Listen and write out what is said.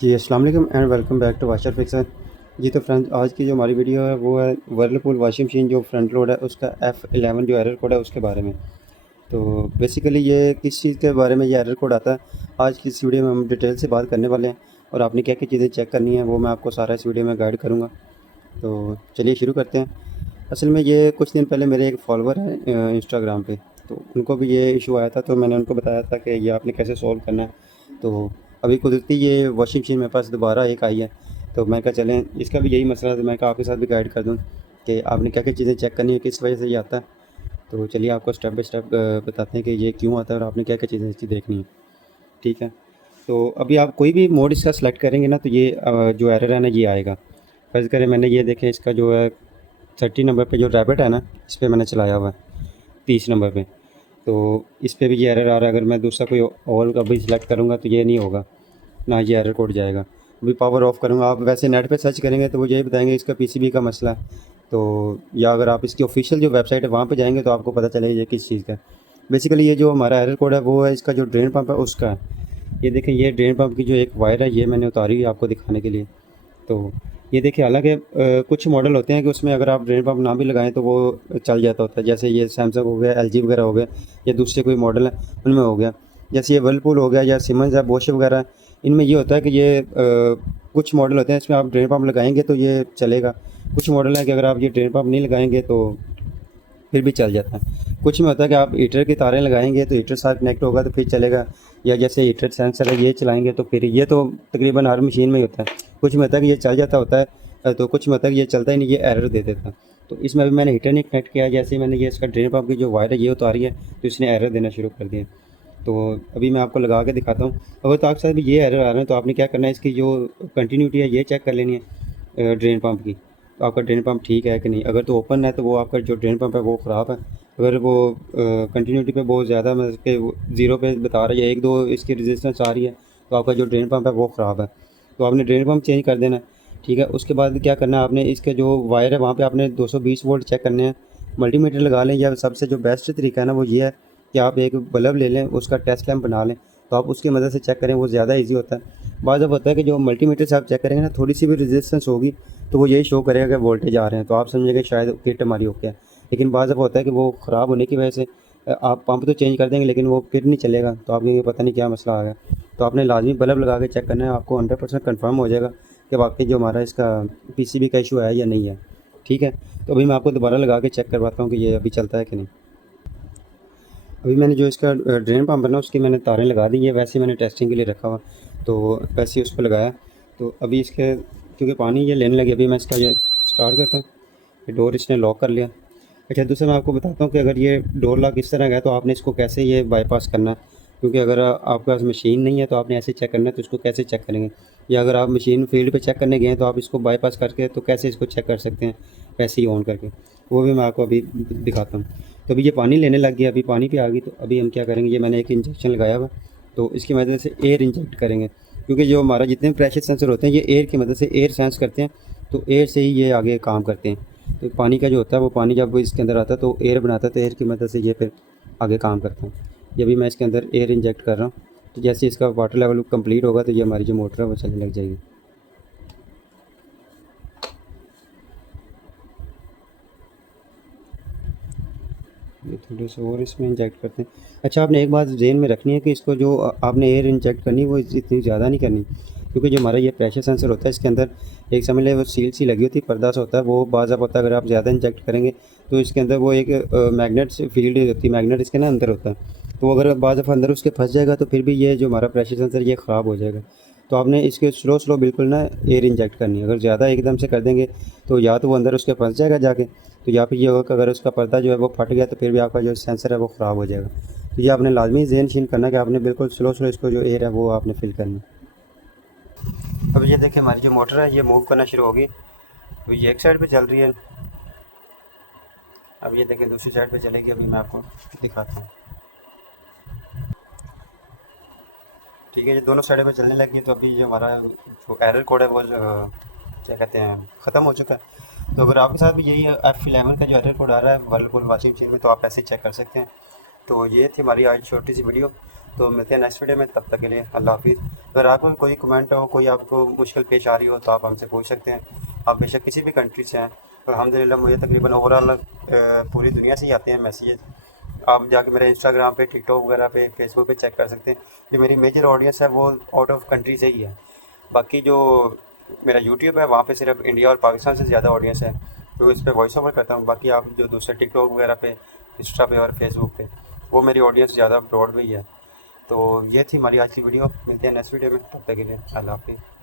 जी, अस्सलाम वालेकुम and welcome back to washer fixer. जी, तो फ्रेंड्स आज की जो हमारी वीडियो है वो है व्हर्लपूल वॉशिंग मशीन जो फ्रंट लोड है उसका F11 जो एरर कोड है उसके बारे में। तो बेसिकली ये किस चीज़ के बारे में ये एरर कोड आता है, आज की इस वीडियो में हम डिटेल से बात करने वाले हैं और आपने क्या-क्या चीज़ें चेक करनी है वो मैं आपको सारा इस वीडियो में गाइड करूँगा। तो चलिए शुरू करते हैं। असल में ये कुछ दिन पहले मेरे एक फॉलोवर हैं इंस्टाग्राम पे, तो उनको भी ये इशू आया था, तो मैंने उनको बताया था कि ये आपने कैसे सॉल्व करना है। तो अभी कुदरती ये वॉशिंग मशीन मेरे पास दोबारा एक आई है, तो मैं कहा चलें इसका भी यही मसला है, तो मैं कहा आपके साथ भी गाइड कर दूँ कि आपने क्या-क्या चीज़ें चेक करनी है, किस वजह से ये आता है। तो चलिए आपको स्टेप बाय स्टेप बताते हैं कि ये क्यों आता है और आपने क्या-क्या चीज़ें इसकी देखनी है। ठीक है? तो अभी आप कोई भी मोड इसका सेलेक्ट करेंगे ना, तो ये जो एरर है ना ये आएगा। फ़र्ज़ करें मैंने ये देखें इसका जो है 30 नंबर पे जो रैबिट है ना, इस पे मैंने चलाया हुआ है 30 नंबर पे। तो इस पे भी ये एरर आ रहा है, अगर मैं दूसरा कोई और का भी सिलेक्ट करूँगा तो ये नहीं होगा, ना ये एरर कोड जाएगा। अभी पावर ऑफ करूँगा, आप वैसे नेट पे सर्च करेंगे तो वो यही बताएँगे इसका पीसीबी का मसला है। तो या अगर आप इसकी ऑफ़िशियल जो वेबसाइट है वहाँ पे जाएँगे तो आपको पता चलेगा ये किस चीज़ का है। बेसिकली ये जो हमारा एरर कोड है वो है इसका जो ड्रेन पंप है उसका है। ये देखें, ये ड्रेन पंप की जो एक वायर है ये मैंने उतारी है आपको दिखाने के लिए। तो ये देखिए, हालाँकि कुछ मॉडल होते हैं कि उसमें अगर आप ड्रेन पंप ना भी लगाएँ तो वो चल जाता होता है। जैसे ये सैमसंग हो गया, एलजी वगैरह हो गया, या दूसरे कोई मॉडल है उनमें हो गया। जैसे ये व्हर्लपूल हो गया या सिमंस है, बोश वगैरह, इनमें ये होता है कि ये कुछ मॉडल होते हैं इसमें आप ड्रेन पंप लगाएँगे तो ये चलेगा। कुछ मॉडल है कि अगर आप ये ड्रेन पंप नहीं लगाएँगे तो फिर भी चल जाता है। कुछ में होता है कि आप हीटर की तारें लगाएँगे तो हीटर साथ कनेक्ट होगा तो फिर चलेगा, या जैसे हीटर सेंसर है ये चलाएँगे तो फिर ये तो तकरीबन हर मशीन में ही होता है। कुछ में होता है कि ये चल जाता होता है, तो कुछ में होता है कि ये चलता ही नहीं, ये एरर दे देता है। तो इसमें अभी मैंने हीटर नहीं कनेक्ट किया, जैसे ही मैंने ये इसका ड्रेन पंप की जो वायर है ये उतारी है तो इसने एरर देना शुरू कर दिया। तो अभी मैं आपको लगा के दिखाता हूँ। अगर तो आपके साथ भी ये एरर आ रहे हैं तो आपने क्या करना है, इसकी जो कंटिन्यूटी है ये चेक कर लेनी है ड्रेन पंप की। तो आपका ड्रेन पंप ठीक है कि नहीं। अगर तो ओपन है तो वो आपका जो ड्रेन पंप है वो ख़राब है। अगर वो कंटिन्यूटी पे बहुत ज़्यादा मतलब कि ज़ीरो पे बता रहा है या 1-2 इसकी रेजिस्टेंस आ रही है तो आपका जो ड्रेन पंप है वो ख़राब है। तो आपने ड्रेन पंप चेंज कर देना है। ठीक है, उसके बाद क्या करना है, आपने इसके जो वायर है वहाँ पे आपने 220 वोल्ट चेक करने हैं। मल्टीमीटर लगा लें, या सबसे जो बेस्ट तरीका है ना वो ये है कि आप एक बल्ब ले लें, उसका टेस्ट लैंप बना लें, तो आप उसकी मदद से चेक करें, वो ज़्यादा ईज़ी होता है। बाज़ अब होता है कि जो मल्टीमीटर से आप चेक करेंगे ना, थोड़ी सी भी रेजिस्टेंस होगी तो वो यही शो करेगा कि वोल्टेज आ रहे हैं, तो आप समझेंगे शायद किट हमारी ओके है। लेकिन बाज़ अब होता है कि वो ख़राब होने की वजह से आप पंप तो चेंज कर देंगे लेकिन वो फिर नहीं चलेगा, तो आप कहेंगे पता नहीं क्या मसला आ गया। तो आपने लाजमी बल्ब लगा के चेक करना है, आपको 100% कन्फर्म हो जाएगा कि वाकई जो हमारा इसका पीसीबी का इशू है या नहीं है। ठीक है, तो अभी मैं आपको दोबारा लगा के चेक करवाता हूँ कि ये अभी चलता है कि नहीं। अभी मैंने जो इसका ड्रेन पंप है ना उसकी मैंने तारें लगा दी है, वैसे ही मैंने टेस्टिंग के लिए रखा हुआ, तो वैसे ही उस पर लगाया। तो अभी इसके क्योंकि पानी ये लेने लगे, अभी मैं इसका ये स्टार्ट करता हूँ। ये डोर इसने लॉक कर लिया। अच्छा, दूसरा मैं आपको बताता हूँ कि अगर ये डोर लॉक इस तरह का है तो आपने इसको कैसे ये बाईपास करना है। क्योंकि अगर आपके पास मशीन नहीं है तो आपने ऐसे चेक करना है, तो इसको कैसे चेक करेंगे। या अगर आप मशीन फील्ड पे चेक करने गए हैं तो आप इसको बाईपास करके तो कैसे इसको चेक कर सकते हैं, वैसे ही ऑन करके, वो भी मैं आपको अभी दिखाता हूँ। तो अभी ये पानी लेने लग गया, अभी पानी पे आ गई, तो अभी हम क्या करेंगे, ये मैंने एक इंजेक्शन लगाया हुआ, तो इसकी मदद से एयर इंजेक्ट करेंगे। क्योंकि जो हमारा जितने भी प्रेशर सेंसर होते हैं ये एयर की मदद से एयर सेंस करते हैं, तो एयर से ही ये आगे काम करते हैं। तो पानी का जो होता है वो पानी जब वो इसके अंदर आता है तो एयर बनाता है, तो एयर की मदद से ये फिर आगे काम करता है। ये अभी मैं इसके अंदर एयर इंजेक्ट कर रहा हूँ, तो जैसे इसका वाटर लेवल कंप्लीट होगा तो ये हमारी जो मोटर है वो चलने लग जाएगी। ये थोड़े से और इसमें इंजेक्ट करते हैं। अच्छा, आपने एक बात ज़हन में रखनी है कि इसको जो आपने एयर इंजेक्ट करनी है वो इतनी ज़्यादा नहीं करनी, क्योंकि जो हमारा ये प्रेशर सेंसर होता है इसके अंदर एक समझ लें वो सील सी लगी होती है, पर्दा सा होता है, वो बाज़ होता है अगर आप ज़्यादा इंजेक्ट करेंगे तो इसके अंदर वो एक मैग्नेट से फील्ड होती है, मैग्नेट इसके ना अंदर होता है, तो अगर बाज़ दफ़ा अंदर उसके फंस जाएगा तो फिर भी ये जो हमारा प्रेशर सेंसर ये ख़राब हो जाएगा। तो आपने इसके स्लो स्लो बिल्कुल ना एयर इंजेक्ट करनी है। अगर ज़्यादा एकदम से कर देंगे तो या तो वो अंदर उसके फंस जाएगा जाके, तो या फिर ये होगा कि अगर उसका पर्दा जो है वो फट गया तो फिर भी आपका जो सेंसर है वो ख़राब हो जाएगा। तो ये आपने लाजमी ज़हन-नशीन करना कि आपने बिल्कुल स्लो स्लो इसको जो एयर है वो आपने फिल करना है। अब ये देखिए, हमारी जो मोटर है ये मूव करना शुरू होगी। अभी ये एक साइड पे चल रही है, अब ये देखिए दूसरी साइड पे चलेगी, अभी मैं आपको दिखाता हूँ। ठीक है, ये दोनों साइड पे चलने लगी, तो अभी जो हमारा जो एरर कोड है वो क्या कहते हैं ख़त्म हो चुका है। तो अगर आपके साथ भी यही F11 का जो एरर कोड आ रहा है वर्लपूल वॉशिंग मशीन में, तो आप ऐसे चेक कर सकते हैं। तो ये थी हमारी आज छोटी सी वीडियो। तो मिलते हैं नेक्स्ट वीडियो में, तब तक के लिए अल्लाह हाफिज़। अगर आपको कोई कमेंट हो, कोई आपको मुश्किल पेश आ रही हो तो आप हमसे पूछ सकते हैं। आप बेशक किसी भी कंट्री से हैं। अल्हम्दुलिल्लाह मुझे तकरीबन ओवरऑल पूरी दुनिया से ही आते हैं मैसेजेस। आप जाके मेरे इंस्टाग्राम पे, टिकटॉक वगैरह पे, फेसबुक पे चेक कर सकते हैं। जो मेरी मेजर ऑडियंस है वो आउट ऑफ कंट्री से ही है। बाकी जो मेरा यूट्यूब है वहाँ पे सिर्फ इंडिया और पाकिस्तान से ज़्यादा ऑडियंस है, तो इस पे वॉइस ओवर करता हूँ। बाकी आप जो दूसरे टिकटॉक वगैरह पे, इंस्टा पे और फेसबुक पे, वो मेरी ऑडियंस ज़्यादा ब्रॉड में ही है। तो ये थी हमारी आज की वीडियो। मिलते हैं नेक्स्ट वीडियो में, तब तक के लिए अल्लाह हाफिज़।